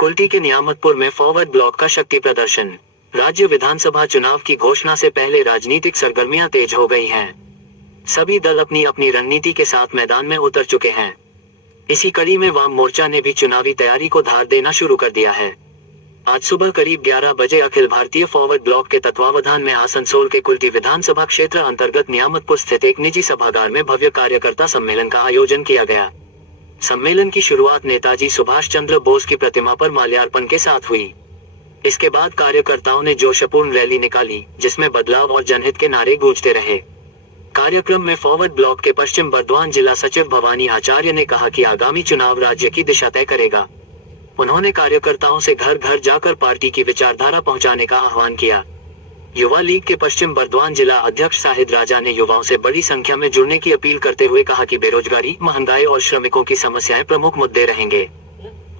कुल्टी के नियामतपुर में forward block का शक्ति प्रदर्शन। राज्य विधानसभा चुनाव की घोषणा से पहले राजनीतिक सरगर्मियां तेज हो गई हैं। सभी दल अपनी अपनी रणनीति के साथ मैदान में उतर चुके हैं। इसी कड़ी में वाम मोर्चा ने भी चुनावी तैयारी को धार देना शुरू कर दिया है। आज सुबह करीब 11 बजे अखिल भारतीय फॉरवर्ड ब्लॉक के तत्वावधान में आसनसोल के कुल्टी विधानसभा क्षेत्र अंतर्गत नियामतपुर स्थित एक निजी सभागार में भव्य कार्यकर्ता सम्मेलन का आयोजन किया गया। सम्मेलन की शुरुआत नेताजी सुभाष चंद्र बोस की प्रतिमा पर माल्यार्पण के साथ हुई। इसके बाद कार्यकर्ताओं ने जोशपूर्ण रैली निकाली, जिसमें बदलाव और जनहित के नारे गूंजते रहे। कार्यक्रम में फॉरवर्ड ब्लॉक के पश्चिम बर्दवान जिला सचिव भवानी आचार्य ने कहा कि आगामी चुनाव राज्य की दिशा तय करेगा। उन्होंने कार्यकर्ताओं से घर घर जाकर पार्टी की विचारधारा पहुंचाने का आह्वान किया। युवा लीग के पश्चिम बर्दवान जिला अध्यक्ष साहिद राजा ने युवाओं से बड़ी संख्या में जुड़ने की अपील करते हुए कहा कि बेरोजगारी, महंगाई और श्रमिकों की समस्याएं प्रमुख मुद्दे रहेंगे।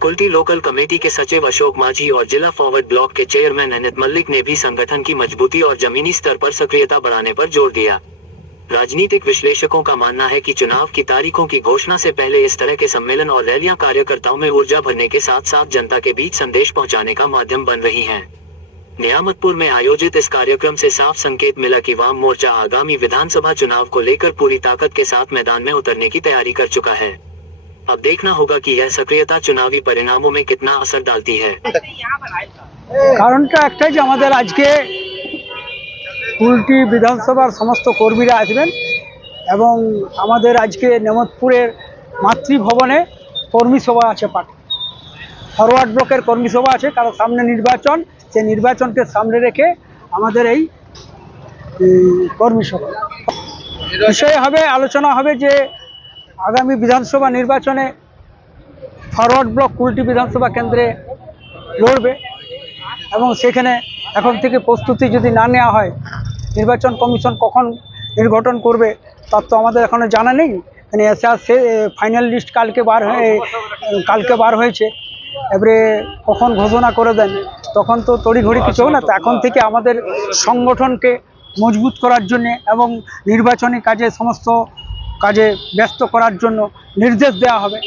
कुल्टी लोकल कमेटी के सचिव अशोक माझी और जिला फॉरवर्ड ब्लॉक के चेयरमैन अनित मल्लिक ने भी संगठन की मजबूती और जमीनी स्तर पर सक्रियता बढ़ाने पर जोर दिया। राजनीतिक विश्लेषकों का मानना है कि चुनाव की तारीखों की घोषणा से पहले इस तरह के सम्मेलन और रैलियां कार्यकर्ताओं में ऊर्जा भरने के साथ साथ जनता के बीच संदेश पहुंचाने का माध्यम बन रही हैं। नियामतपुर में आयोजित इस कार्यक्रम से साफ संकेत मिला कि वाम मोर्चा आगामी विधानसभा चुनाव को लेकर पूरी ताकत के साथ मैदान में उतरने की तैयारी कर चुका है। अब देखना होगा कि यह सक्रियता चुनावी परिणामों में कितना असर डालती है। কারণটা একটাই যে আমাদের আজকে কুলটি বিধানসভার সমস্ত কর্মীরা আসবেন এবং আমাদের আজকে নেমতপুরের মাতৃভবনে কর্মী সভা আছে, পার্টি ফরওয়ার্ড ব্লকের কর্মী সভা আছে, কারণ সামনে নির্বাচন, সেই নির্বাচনকে সামনে রেখে আমাদের এই কর্মী সভা বিষয়ে হবে আলোচনা হবে যে আগামী বিধানসভা নির্বাচনে ফরওয়ার্ড ব্লক কুলটি বিধানসভা কেন্দ্রে লড়বে এবং সেখানে এখন থেকে প্রস্তুতি যদি না নেওয়া হয়, নির্বাচন কমিশন কখন নির্ঘটন করবে তার তো আমাদের এখনো জানা নেই। মানে সে ফাইনাল লিস্ট কালকে বার হয়েছে, এবারে কখন ঘোষণা করে দেন তখন তো তড়িঘড়ি কিছু হবে না। তো এখন থেকে আমাদের সংগঠনকে মজবুত করার জন্য এবং নির্বাচনী কাজে সমস্ত কাজে ব্যস্ত করার জন্য নির্দেশ দেওয়া হবে।